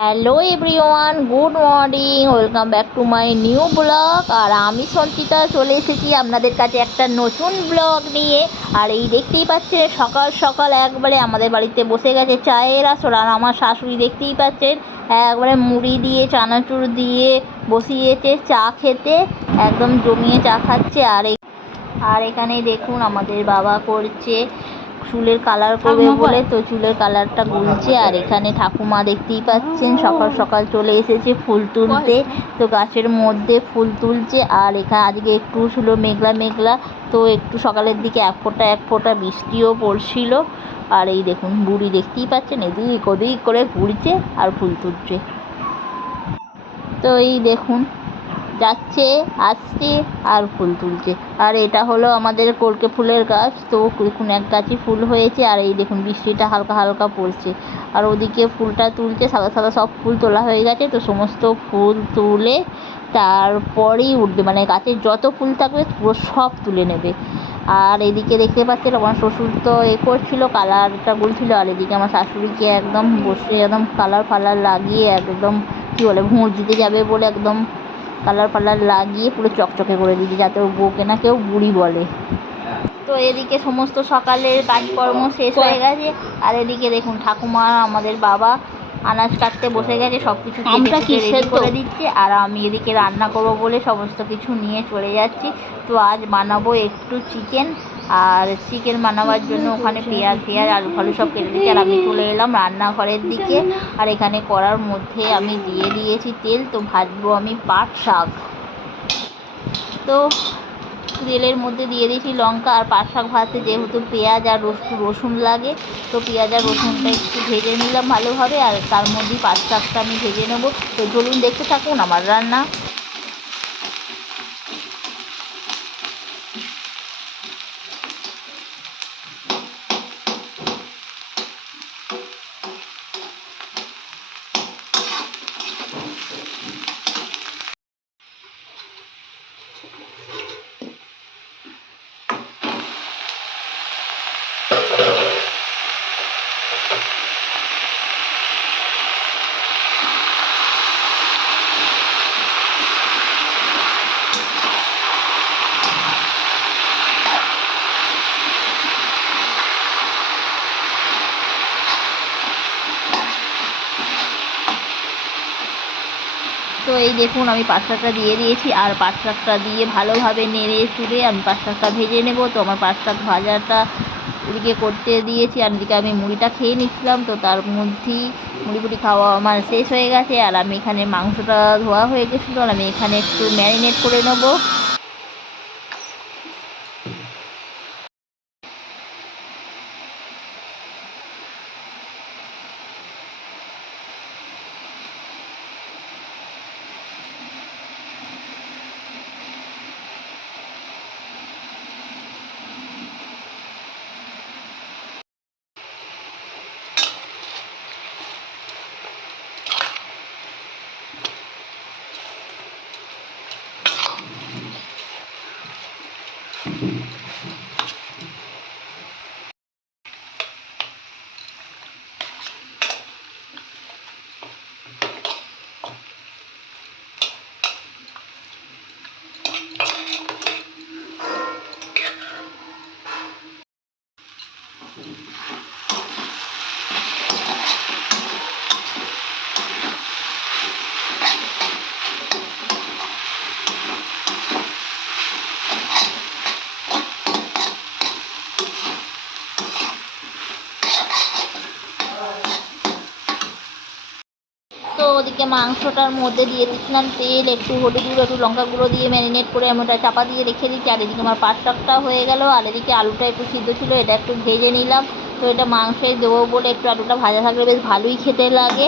Hello everyone, good morning, welcome back to my new blog. আর আমি সঞ্চিতা চলে এসেছি আপনাদের কাছে একটা নতুন ব্লগ নিয়ে। আর এই দেখতেই পাচ্ছেন সকাল সকাল একবারে আমাদের বাড়িতে বসে গেছে চায়ের আসর। আর আমার শাশুড়ি দেখতেই পাচ্ছেন একবারে মুড়ি দিয়ে চানাচুর দিয়ে বসিয়েছে চা খেতে, একদম জমিয়ে চা খাচ্ছে। আর এখানে দেখুন আমাদের বাবা করছে চুলের কালার করবে বলে, তো চুলের কালারটা গুলছে। আর এখানে ঠাকুমা দেখতেই পাচ্ছেন সকাল সকাল চলে এসেছে ফুল তুলতে, তো গাছের মধ্যে ফুল তুলছে। আর এখানে আজকে একটু ছিল মেঘলা মেঘলা, তো একটু সকালের দিকে এক ফোঁটা বৃষ্টিও পড়ছিল। আর এই দেখুন বুড়ি দেখতেই পাচ্ছেন এদিক ওদিক করে ঘুরছে আর ফুল তুলছে। তো এই দেখুন যাচ্ছে আসছে আর ফুল তুলছে। আর এটা হলো আমাদের কলকে ফুলের গাছ, তো দেখুন এক গাছে ফুল হয়েছে। আর এই দেখুন বৃষ্টিটা হালকা হালকা পড়ছে। আর ওদিকে ফুলটা তুলছে, সাদা সাদা সব ফুল তোলা হয়ে গেছে, তো সমস্ত ফুল তুলে তারপরেই উঠবে, মানে গাছে যত ফুল থাকবে পুরো সব তুলে নেবে। আর এদিকে দেখতে পাচ্ছেন আমার শ্বশুর তো করছিল, কালারটা বলছিল। আর এদিকে আমার শাশুড়িকে একদম বসে একদম কালার ফালার লাগিয়ে একদম কী বলে ভোঁট দিতে যাবে বলে একদম কালার ফালার লাগিয়ে পুরো চকচকে করে দিয়েছে, যাতে ও বউকে না কেউ বুড়ি বলে। তো এদিকে সমস্ত সকালের কাজকর্ম শেষ হয়ে গেছে। আর এদিকে দেখুন ঠাকুমা আমাদের বাবা আনাজ কাটতে বসে গেছে, সব কিছু কেটে রেডি করে দিচ্ছে। আর আমি এদিকে রান্না করব বলে সমস্ত কিছু নিয়ে চলে যাচ্ছি। তো আজ বানাবো একটু চিকেন। আর চিকেন বানাবার জন্য ওখানে পেঁয়াজ আলু ফালু সব কেটে দিচ্ছি। আর আমি চলে এলাম রান্নাঘরের দিকে। আর এখানে কড়ার মধ্যে আমি দিয়ে দিয়েছি তেল, তো ভাজবো আমি পাট শাক। তো তেলের মধ্যে দিয়ে দিয়েছি লঙ্কা। আর পাট শাক ভাজতে যেহেতু পেঁয়াজ আর রসুন লাগে, তো পেঁয়াজ আর রসুনটা একটু ভেজে নিলাম ভালোভাবে। আর তার মধ্যেই পাট শাকটা আমি ভেজে নেবো। তো চলুন দেখতে থাকুন আমার রান্না। তো এই দেখুন আমি পাট শাকটা দিয়ে দিয়েছি। আর পাট শাকটা দিয়ে ভালোভাবে নেড়ে চুড়ে আমি পাট শাকটা ভেজে নেব। তো আমার পাট শাক ভাজাটা এদিকে করতে দিয়েছি। আর এদিকে আমি মুড়িটা খেয়ে নিচ্ছিলাম, তো তার মধ্যেই মুড়ি খাওয়া আমার শেষ হয়ে গেছে। আর আমি এখানে মাংসটা ধোয়া হয়ে গেছিলো, আর আমি এখানে একটু ম্যারিনেট করে নেবো। তো ওদিকে মাংসটার মধ্যে দিয়ে দিচ্ছিলাম তেল, একটু হলুদ গুঁড়ো একটু লঙ্কা গুঁড়ো দিয়ে ম্যারিনেট করে আমি ওটা চাপা দিয়ে রেখে দিচ্ছি। আর এদিকে আমার পাট শাকটা হয়ে গেল। আর এদিকে আলুটা একটু সিদ্ধ ছিল, এটা একটু ভেজে নিলাম। তো এটা মাংসে দেবো বলে একটু আলুটা ভাজা থাকলে বেশ ভালোই খেতে লাগে।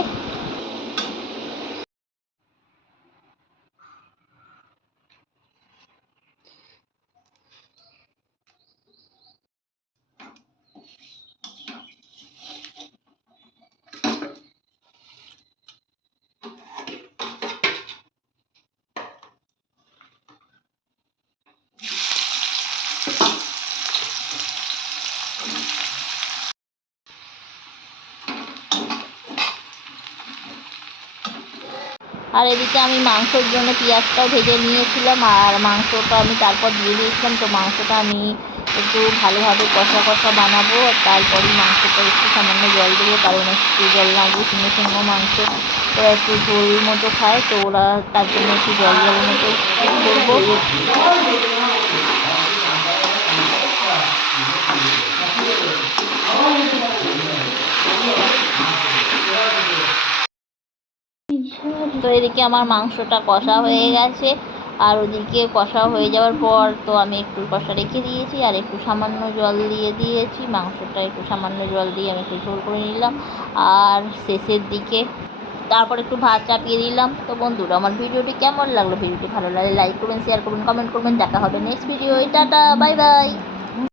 আর এদিকে আমি মাংসর জন্য পেঁয়াজটাও ভেজে নিয়েছিলাম, আর মাংসটা আমি তারপর দিয়ে দিয়েছিলাম। তো মাংসটা আমি একটু ভালোভাবে কষা কষা বানাবো, আর তারপরই মাংসটা একটু সামান্য জল দেবো, কারণ একটু জল না দিয়ে শুকনো শুকনো মাংস ওরা একটু ঝোল মতো খায়, তো ওরা তার জন্য একটু জল জল মতো করবো। তো এদিকে আমার মাংসটা কষা হয়ে গেছে, আর ওদিকে কষা হয়ে যাওয়ার পর তো আমি একটু কষা রেখে দিয়েছি, আর একটু সামান্য জল দিয়ে দিয়েছি। মাংসটা একটু সামান্য জল দিয়ে আমি একটু ঝোল করে নিলাম, আর শেষের দিকে তারপর একটু ভাত চাপিয়ে দিলাম। তো বন্ধুরা, আমার ভিডিওটি কেমন লাগলো? ভিডিওটি ভালো লাগলে লাইক করবেন, শেয়ার করবেন, কমেন্ট করবেন। দেখা হবে next video. Tata, bye bye.